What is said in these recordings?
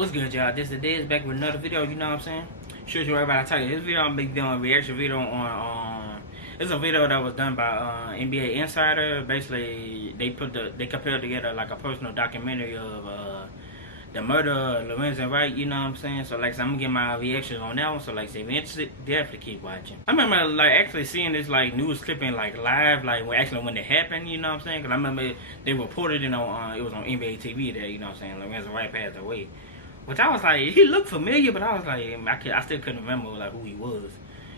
What's good, y'all? This is Diz back with another video, you know what I'm saying? Sure, everybody, I tell you, this video I'm be doing a reaction video on, it's a video that was done by NBA Insider. Basically, they compared together like a personal documentary of the murder of Lorenzen, Wright, you know what I'm saying? So like, so I'm gonna get my reactions on that one. So like, if you're interested, definitely keep watching. I remember like actually seeing this like news clipping like live, like when it happened, you know what I'm saying? Cause I remember they reported it on, it was on NBA TV that, you know what I'm saying, Lorenzen Wright passed away. Which I was like, he looked familiar, but I was like, I still couldn't remember like who he was,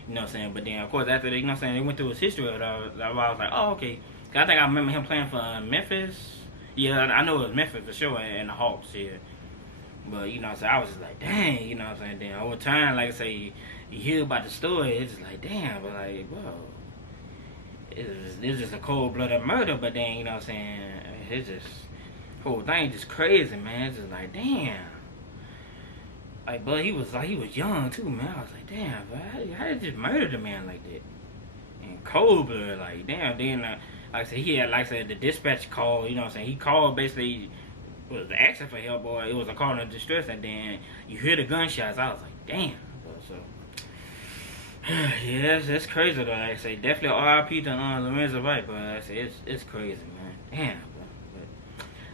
you know what I'm saying? But then of course after they, you know what I'm saying, they went through his history, I was like, oh okay. Cause I think I remember him playing for Memphis. Yeah, I know it was Memphis for sure, and the Hawks, yeah. But you know what I'm saying, I was just like, dang, you know what I'm saying. Then over time, like I say, you hear about the story, it's just like, damn, but like, bro, it's just a cold-blooded murder. But then, you know what I'm saying, it's just whole thing just crazy, man. It's just like, damn. Like, but he was young too, man. I was like, damn, bro, how did you just murder the man like that? And cold blood, like, damn. Then, like I said, he had, like I said, the dispatch call. You know what I'm saying? He called basically was asking for help, or it was a call of distress, and then you hear the gunshots. I was like, damn. So, yeah, it's crazy though. Like I say, definitely R.I.P. to Lorenzen Wright, but like I say, it's crazy, man. Damn.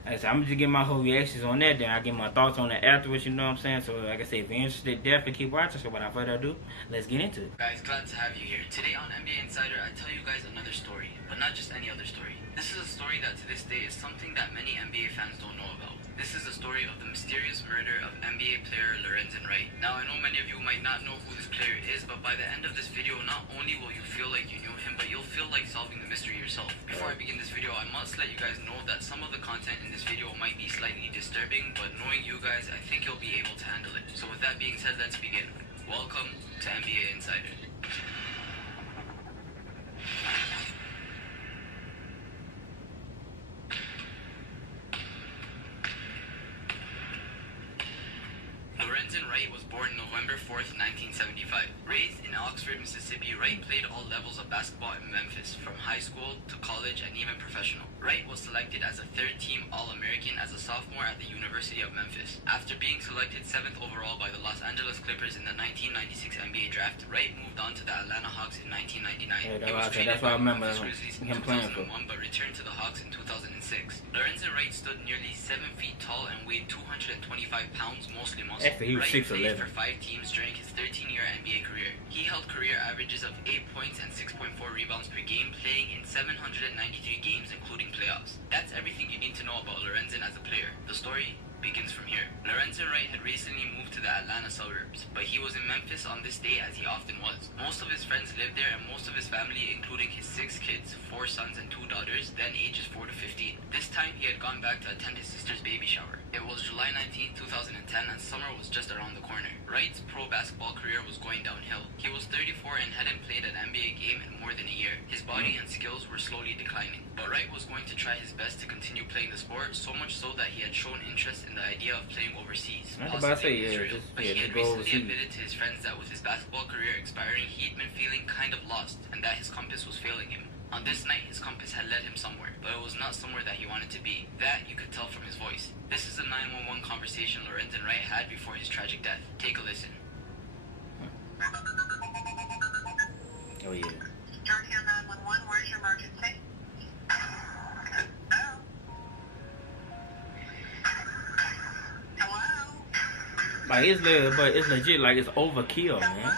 Like I said, I'm just getting my whole reactions on that, then I get my thoughts on it afterwards, you know what I'm saying? So, like I said, if you're interested, definitely keep watching. So, without further ado, let's get into it. Guys, glad to have you here. Today on NBA Insider, I tell you guys another story, but not just any other story. This is a story that to this day is something that many NBA fans don't know about. This is the story of the mysterious murder of NBA player Lorenzen Wright. Now, I know many of you might not know who this player is, but by the end of this video, not only will you feel like you knew him, but you'll feel like solving the mystery yourself. Before I begin this video, I must let you guys know that some of the content in this video might be slightly disturbing, but knowing you guys, I think you'll be able to handle it. So with that being said, let's begin. Welcome to NBA Insider. Lorenzen Wright was born November 4th, 1975. Raised in Oxford, Mississippi, Wright played all levels of basketball in Memphis, from high school to college and even professional. Wright was selected as a third-team All-American as a sophomore at the University of Memphis. After being selected 7th overall by the Los Angeles Clippers in the 1996 NBA draft, Wright moved on to the Atlanta Hawks in 1999. He was traded by the Memphis Grizzlies in 2001, but returned to the Hawks in 2006. Lorenzen Wright stood nearly 7 feet tall and weighed 225 pounds, mostly muscle. He was Wright 6'11". played for 5 teams during his 13-year NBA career. He held career averages of 8 points and 6.4 rebounds per game, playing in 793 games, including playoffs. That's everything you need to know about Lorenzen as a player. The story begins from here. Lorenzen Wright had recently moved to the Atlanta suburbs, but he was in Memphis on this day, as he often was. Most of his friends lived there, and most of his family, including his 6 kids, 4 sons and 2 daughters, then ages 4 to 15. This time he had gone back to attend his sister's baby shower. It was July 19, 2010, and summer was just around the corner. Wright's pro basketball career was going downhill. He was 34 and hadn't played an NBA game in more than a year. His body and skills were slowly declining, but Wright was going to try his best to continue playing the sport, so much so that he had shown interest in the idea of playing overseas, possibly in Israel. But he had recently admitted to his friends that with his basketball career expiring, he'd been feeling kind of lost, and that his compass was failing him. On this night, his compass had led him somewhere, but it was not somewhere that he wanted to be. That you could tell from his voice. This is the 911 conversation Lorenzen Wright had before his tragic death. Take a listen. Oh yeah. Georgetown 911, where's your emergency? Hello? Hello? Like it's legit, like it's overkill, man.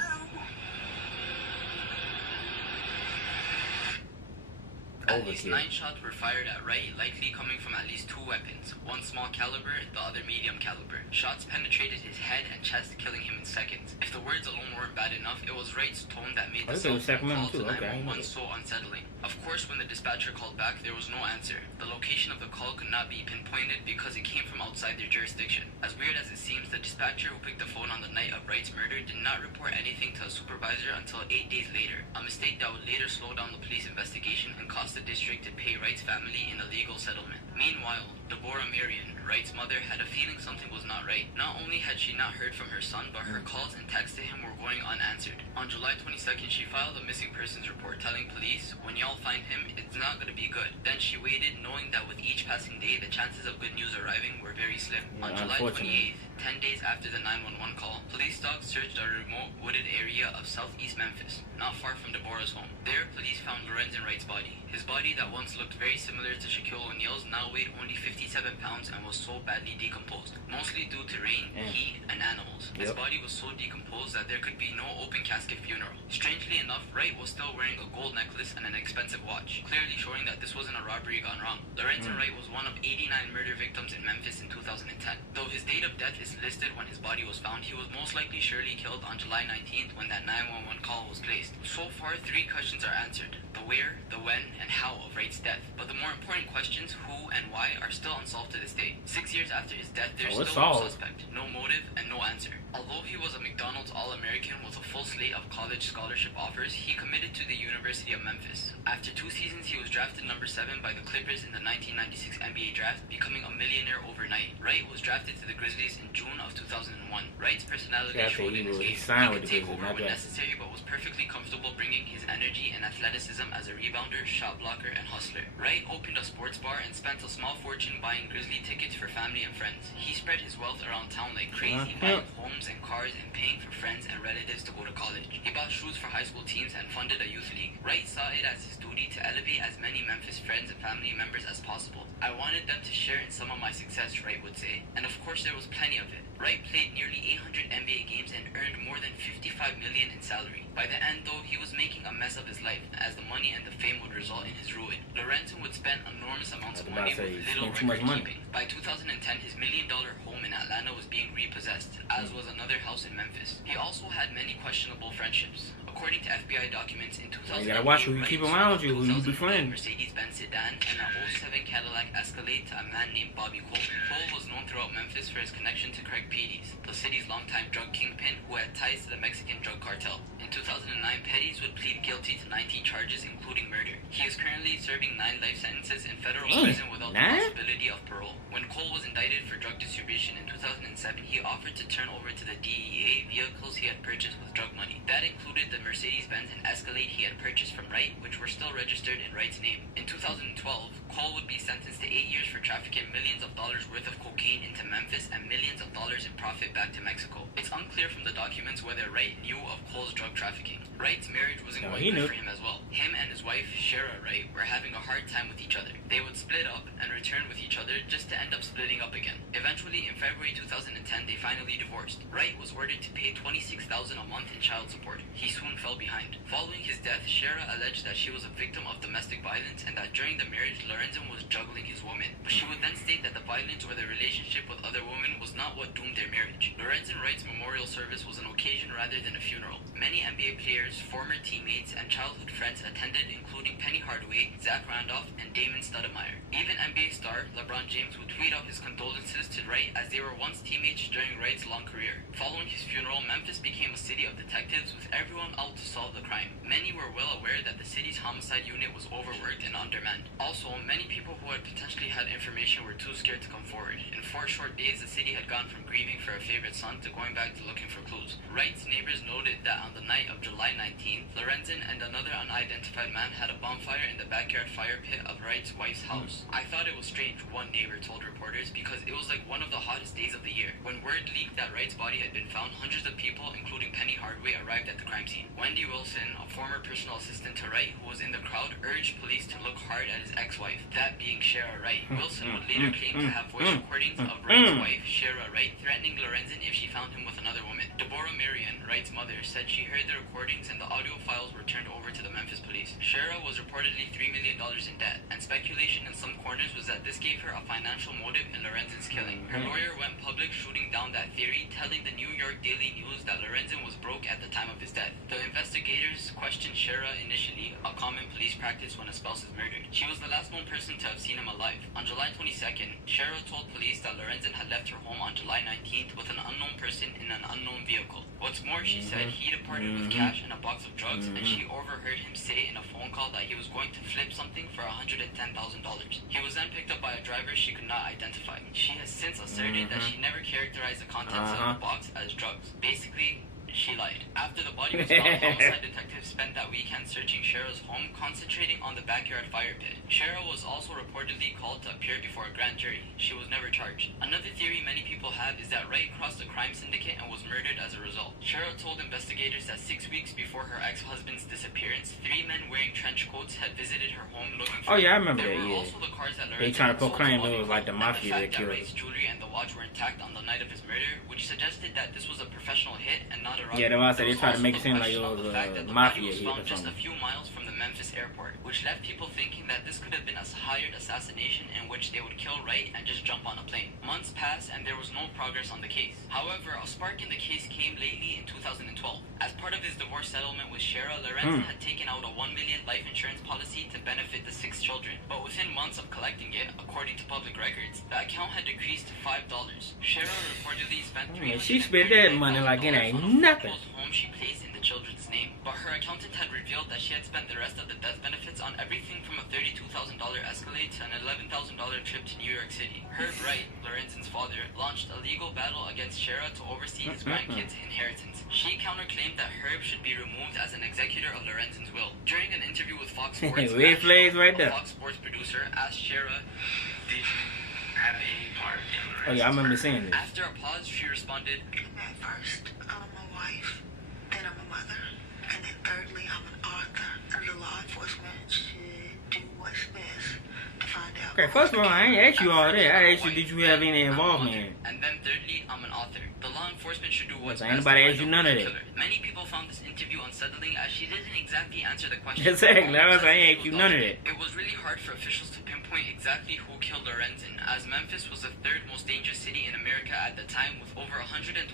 At least 9 shots were fired at Wright, likely coming from at least 2 weapons, one small caliber, the other medium caliber. Shots penetrated his head and chest, killing him in seconds. If the words alone weren't bad enough, it was Wright's tone that made the cell phone call to 911 so unsettling. Of course, when the dispatcher called back, there was no answer. The location of the call could not be pinpointed because it came from outside their jurisdiction. As weird as it seems, the dispatcher who picked the phone on the night of Wright's murder did not report anything to a supervisor until 8 days later, a mistake that would later slow down the police investigation and cost the district to pay Wright's family in a legal settlement. Meanwhile, Deborah Marion, Wright's mother, had a feeling something was not right. Not only had she not heard from her son, but her calls and texts to him were going unanswered. On July 22nd, she filed a missing persons report telling police, when y'all find him, it's not gonna be good. Then she waited, knowing that with each passing day, the chances of good news arriving were very slim. On July 28th, 10 days after the 911 call, police dogs searched a remote wooded area of southeast Memphis, not far from Deborah's home. There, police found Lorenzen Wright's body. His body that once looked very similar to Shaquille O'Neal's now weighed only 57 pounds and was so badly decomposed, mostly due to rain, heat, and animals. His body was so decomposed that there could be no open casket funeral. Strangely enough, Wright was still wearing a gold necklace and an expensive watch, clearly showing that this wasn't a robbery gone wrong. Lorenzen Wright was one of 89 murder victims in Memphis in 2010. Though his date of death is listed when his body was found, he was most likely surely killed on July 19th when that 911 call was placed. So far, 3 questions are answered: the where, the when, and how of Wright's death. But the more important questions, who and why, are still unsolved to this day. 6 years after his death, there's still no suspect, no motive, and no answer. Although he was a McDonald's All-American with a full slate of college scholarship offers, he committed to the University of Memphis. After 2 seasons, he was drafted number 7 by the Clippers in the 1996 NBA draft, becoming a millionaire overnight. Wright was drafted to the Grizzlies in June of 2001. Wright's personality showed in his game. He could take over when necessary, but was perfectly comfortable bringing his energy and athleticism as a rebounder, shot blocker, and hustler. Wright opened a sports bar and spent a small fortune buying Grizzly tickets for family and friends. He spread his wealth around town like crazy, buying homes and cars and paying for friends and relatives to go to college. He bought shoes for high school teams and funded a youth league. Wright saw it as his duty to elevate as many Memphis friends and family members as possible. I wanted them to share in some of my success, Wright would say. And of course there was plenty of it. Wright played nearly 800 NBA games and earned more than $55 million in salary. By the end though, he was making a mess of his life, as the money and the fame would result in his ruin. Lorenzen would spend enormous amounts of money with little record keeping. By 2010, his $1 million home in Atlanta was being repossessed, as was another house in Memphis. He also had many questionable friendships. According to FBI documents, in 2008, you gotta watch who you keep around you, who you befriend. Mercedes-Benz sedan and an 07 Cadillac Escalade to a man named Bobby Cole. Cole was known throughout Memphis for his connection to Craig Petty's, the city's longtime drug kingpin who had ties to the Mexican drug cartel. In 2009, Petty's would plead guilty to 19 charges, including murder. He is currently serving 9 life sentences in federal prison without the possibility of parole. When Cole was indicted for drug distribution in 2007, he offered to turn over to the DEA vehicles he had purchased with drug money. That included the Mercedes-Benz and Escalade he had purchased from Wright, which were still registered in Wright's name. In 2012, Cole would be sentenced to 8 years for trafficking millions of dollars worth of cocaine into Memphis and millions of dollars in profit back to Mexico. It's unclear from the documents whether Wright knew of Cole's drug trafficking. Wright's marriage wasn't going good for him as well. Him and his wife, Shara Wright, were having a hard time with each other. They would split up and return with each other just to end up splitting up again. Eventually, in February 2010, they finally divorced. Wright was ordered to pay $26,000 a month in child support. He soon fell behind. Following his death, Shara alleged that she was a victim of domestic violence and that during the marriage, Lorenzen was juggling his woman. But she would then state that the violence or the relationship with other women was not what doomed their marriage. Lorenzen Wright's memorial service was an occasion rather than a funeral. Many NBA players, former teammates, and childhood friends attended, including Penny Hardaway, Zach Randolph, and Damon Stoudemire. Even NBA star LeBron James would tweet out his condolences to Wright as they were once teammates during Wright's long career. Following his funeral, Memphis became a city of detectives with everyone out to solve the crime. Many were well aware that the city's homicide unit was overworked and undermanned. Also, many people who had potentially had information were too scared to come forward. In 4 short days, the city had gone from grieving for a favorite son to going back to looking for clues. Wright's neighbors noted that on the night of July 19th, Lorenzen and another unidentified man had a bonfire in the backyard fire pit of Wright's wife's house. I thought it was strange, one neighbor told reporters, because it was like one of the hottest days of the year. When word leaked that Wright's body had been found, hundreds of people, including Penny Hardaway, arrived at the crime scene. Wendy Wilson, a former personal assistant to Wright who was in the crowd, urged police to look hard at his ex-wife, that being Shara Wright. Wilson would later claim to have voice recordings of Wright's wife, Shara Wright, threatening Lorenzen if she found him with another woman. Deborah Marion, Wright's mother, said she heard the recordings and the audio files were turned over to the Memphis police. Shara was reportedly $3 million in debt, and speculation in some corners was that this gave her a financial motive in Lorenzen's killing. Her lawyer went public shooting down that theory, telling the New York Daily News that Lorenzen was broke at the time of his death. The investigators questioned Shara initially, a common police practice when a spouse is murdered. She was the last known person to have seen him alive. On July 22nd, Shara told police that Lorenzen had left her home on July 19th with an unknown person in an unknown vehicle. What's more, she said he departed with cash and a box of drugs, and she overheard him say in a phone call that he was going to flip something for $110,000. He was then picked up by a driver she could not identify. She has since asserted that she never characterized the contents of the box as drugs. Basically, She lied. After the body was found, homicide detectives spent that weekend searching Shara's home, concentrating on the backyard fire pit. Shara was also reportedly called to appear before a grand jury. She was never charged. Another theory many people have is that Wright crossed a crime syndicate and was murdered as a result. Shara told investigators that 6 weeks before her ex-husband's disappearance, 3 men wearing trench coats had visited her home looking for Oh yeah, I her. remember There that, were yeah. also the cars that They Lorenzen trying to had sold proclaim Bobby it was like the and the mafia fact that killed Wright's jewelry and the watch were intact on the night of his murder, which suggested that this was a professional hit and not a robbery. Yeah, that's why I said they tried to make it seem like it There was the fact that the mafia body was hit or found just a something. few miles from the Memphis airport, which left people thinking that this could have been a hired assassination in which they would kill Wright and just jump on a plane. Months passed and there was no progress on the case. However, a spark in the case came lately in 2012. As part of his divorce settlement with Shara, Lorenzen had taken out a $1 million life insurance policy to benefit the 6 children. But within months of collecting it, according to public records, the account had decreased to $5. Shara reportedly spent She spent that money like it ain't nothing. home she placed in the children's name. But her accountant had revealed that she had spent the rest of the death benefits on everything from a $32,000 Escalade to an $11,000 trip to New York City. Herb Wright, Lorenzen's father, launched a legal battle against Shara to oversee his grandkids' inheritance. She counterclaimed that Herb should be removed as an executor of Lorenzen's will. During an interview with Fox Sports, Red flags right there. a Fox Sports producer asked Shara, Did you have any part in Lorenzen's Oh yeah, I remember seeing this. after a pause, she responded, At first, I'm a wife, then I'm a mother, and then thirdly, I'm an author. The law enforcement should do what's best to find out. Okay, first of all, I ain't asked you all that. I asked you, did you have any involvement in it? and then thirdly, I'm an author. The law enforcement should do what's Ain't best nobody to asked find you out none of who's that. the killer. Many people found this interview unsettling as she didn't exactly answer the question. Exactly, I ain't asked you none of that. It was really hard for officials to pinpoint exactly who killed Lorenzen, as Memphis was the 3rd most dangerous city in America at the time, with over 124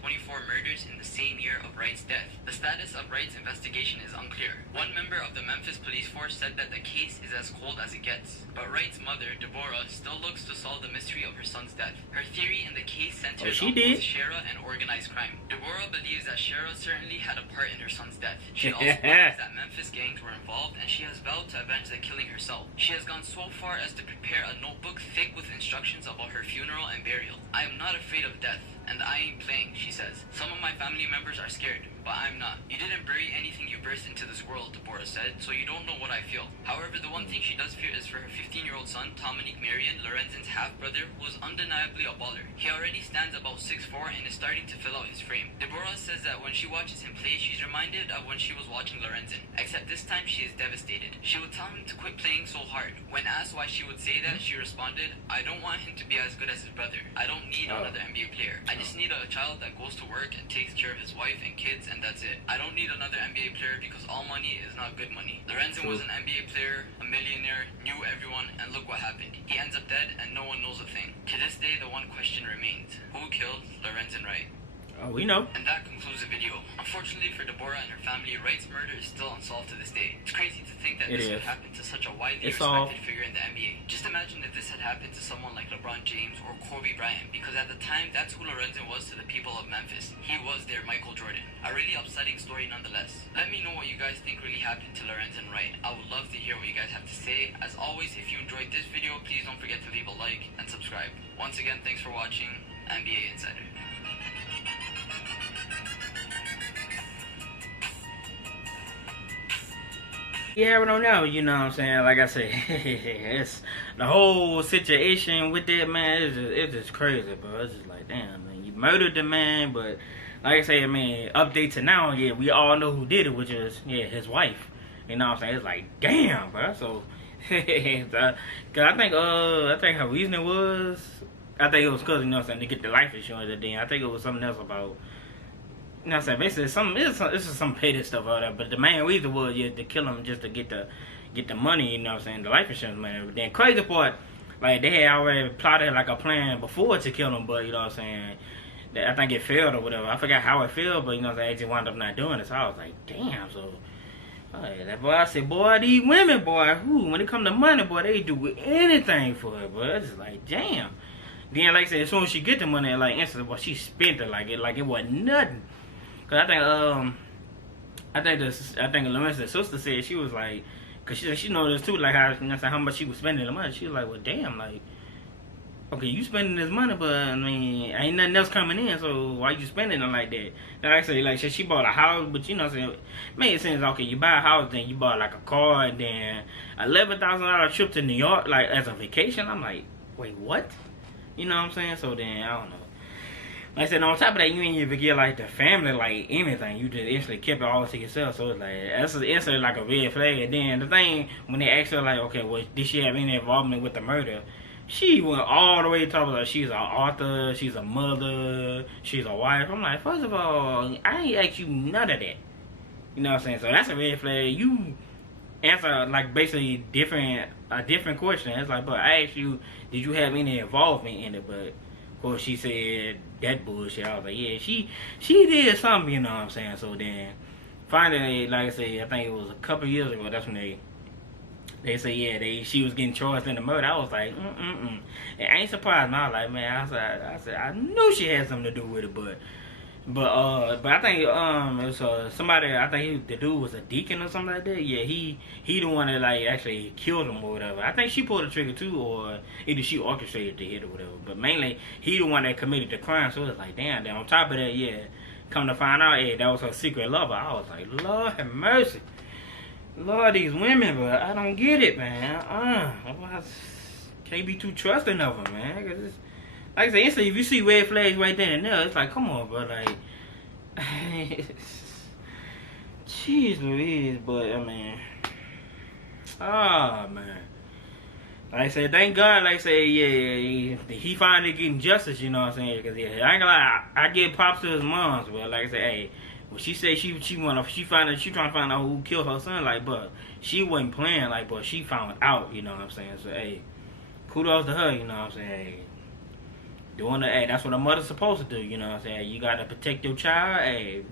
murders in the same year of Wright's death. The status of Wright's investigation is unclear. One member of the Memphis police force said that the case is as cold as it gets, but Wright's mother, Deborah, still looks to solve the mystery of her son's death. Her theory in the case centers she on did. both Shara and organized crime. Deborah believes that Shara certainly had a part in her son's death. She also believes that Memphis gangs were involved, and she has vowed to avenge the killing herself. She has gone so far as to prepare a notebook thick with instructions about her funeral and burial. I am not afraid of death, and I ain't playing, she says. Some of my family members are scared, but I'm not. You didn't bury anything you burst into this world, Deborah said, so you don't know what I feel. However, the one thing she does fear is for her 15-year-old son, Dominique Marion, Lorenzen's half-brother, who is undeniably a baller. He already stands about 6'4" and is starting to fill out his frame. Deborah says that when she watches him play, she's reminded of when she was watching Lorenzen, except this time she is devastated. She would tell him to quit playing so hard. When asked why she would say that, she responded, I don't want him to be as good as his brother. I don't need another NBA player. I just need a child that goes to work and takes care of his wife and kids, and that's it. I don't need another NBA player because all money is not good money. Lorenzen was an NBA player, a millionaire, knew everyone, and look what happened. He ends up dead and no one knows a thing. To this day, the one question remains. Who killed Lorenzen Wright? Oh, we know. And that concludes the video. Unfortunately for Deborah and her family, Wright's murder is still unsolved to this day. It's crazy to think that It this is. could happen to such a widely It's respected all- figure in the NBA. Just imagine if this had happened to someone like LeBron James or Kobe Bryant, because at the time, that's who Lorenzen was to the people of Memphis. He was their Michael Jordan. A really upsetting story nonetheless. Let me know what you guys think really happened to Lorenzen Wright. I would love to hear what you guys have to say. As always, if you enjoyed this video, please don't forget to leave a like and subscribe. Once again, thanks for watching NBA Insider. Yeah, but don't know, you know what I'm saying? Like I said, it's the whole situation with that, man, it's just crazy, bro. It's just like, damn, man, you murdered the man, but like I say, I mean, update to now, yeah, we all know who did it, which is, yeah, his wife. You know what I'm saying? It's like, damn, bro. So, cause I think her reasoning was, I think it was cause, you know what I'm saying, to get the life insurance, and then I think it was something else about, you know what I'm saying, basically it's just some petty stuff out there, but the main reason was, yeah, to kill him just to get the money, you know what I'm saying, the life insurance money. But then crazy part, like, they had already plotted like a plan before to kill him, but you know what I'm saying, I think it failed or whatever. I forgot how it failed, but you know what I'm saying, they just wound up not doing it. So I was like, damn. So that boy, I said, boy, these women, boy, when it come to money, boy, they do anything for it, boy. It's just like, damn. Then, like I said, as soon as she get the money, like, instantly, boy, she spent it like it wasn't nothing. Cause I think Lorenzen's sister said, she was like, cause she noticed too, like how, you know, how much she was spending the money. She was like, well, damn, like, okay, you spending this money, but I mean, ain't nothing else coming in, so why you spending it like that? Now, like I say, like she bought a house, but you know what I'm saying, made sense. Okay, you buy a house, then you bought like a car, and then $11,000 trip to New York, like as a vacation. I'm like, wait, what? You know what I'm saying? So then I don't know. Like I said, on top of that, you ain't even get like the family, like anything. You just instantly kept it all to yourself. So it's like that's instantly like a red flag. And then the thing when they asked her like, okay, well, did she have any involvement with the murder? She went all the way to talk about she's an author, she's a mother, she's a wife. I'm like, first of all, I ain't asked you none of that. You know what I'm saying? So that's a red flag. You answer like basically a different question. It's like, but I asked you, did you have any involvement in it? But of course she said that bullshit. I was like, yeah, she did something, you know what I'm saying? So then finally, like I said, I think it was a couple years ago, that's when they say, yeah, she was getting charged in the murder. I was like, And I ain't surprised. I was like, man, I said, I knew she had something to do with it, but I think it was somebody. I think the dude was a deacon or something like that. Yeah, he the one that like actually killed him or whatever. I think she pulled the trigger too, or either she orchestrated the hit or whatever. But mainly he the one that committed the crime. So it's like, damn. Then on top of that, yeah, come to find out, yeah, that was her secret lover. I was like, Lord have mercy. Lord, these women, but I don't get it, man. I can't be too trusting of them, man. Cause it's, like I said, instantly, if you see red flags right then and there, it's like, come on, bro. Like, jeez Louise, but I mean, man. Like I said, thank God, like I said, yeah, he finally getting justice, you know what I'm saying? Because, yeah, I ain't gonna lie, I give props to his moms, but like I said, hey, when she said she trying to find out who killed her son, like, but she wasn't playing, like, but she found out, you know what I'm saying? So, hey, kudos to her, you know what I'm saying? Hey, doing the, hey, that's what a mother's supposed to do, you know what I'm saying? You gotta protect your child, hey,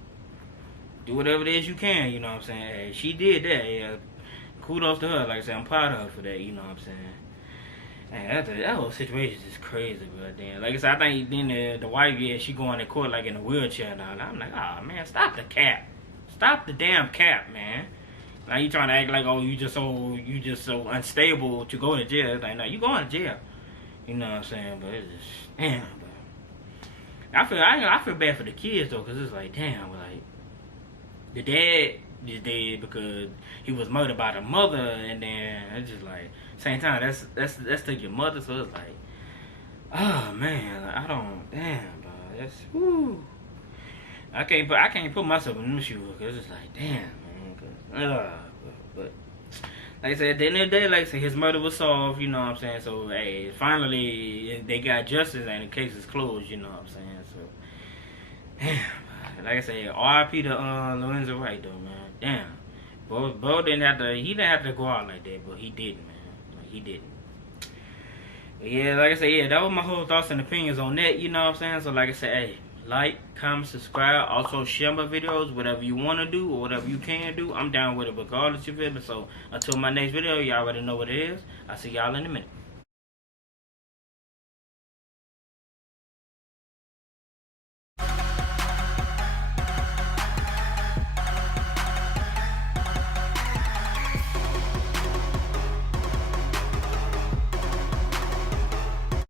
do whatever it is you can, you know what I'm saying? Hey, she did that, yeah. Kudos to her, like I said, I'm proud of her for that, you know what I'm saying? Hey, that whole situation is crazy, but then, like I said, I think then the wife, yeah, she going to court like in a wheelchair now. I'm like, oh man, stop the cap, stop the damn cap, man. Now you trying to act like, oh, you just so unstable to go to jail. It's like, no, you going to jail. You know what I'm saying? But it's just, damn, bro. I feel bad for the kids though, cause it's like, damn, like the dad is dead because he was murdered by the mother, and then it's just like, same time, that's to your mother, so it's like, oh man, I don't, damn, bro, that's, whoo. I can't put myself in them shoes, cause it's like, damn, man, but like I said, at the end of the day, like I said, his murder was solved, you know what I'm saying? So, hey, finally, they got justice and the case is closed, you know what I'm saying? So, damn, like I said, R.I.P. to Lorenzen Wright, though, man. Damn. Bo he didn't have to go out like that, but he didn't, man. Like, he didn't. But yeah, like I said, yeah, that was my whole thoughts and opinions on that, you know what I'm saying? So, like I said, hey, like, comment, subscribe, also share my videos, whatever you want to do or whatever you can do, I'm down with it regardless of it. So until my next video, y'all already know what it is. I'll see y'all in a minute.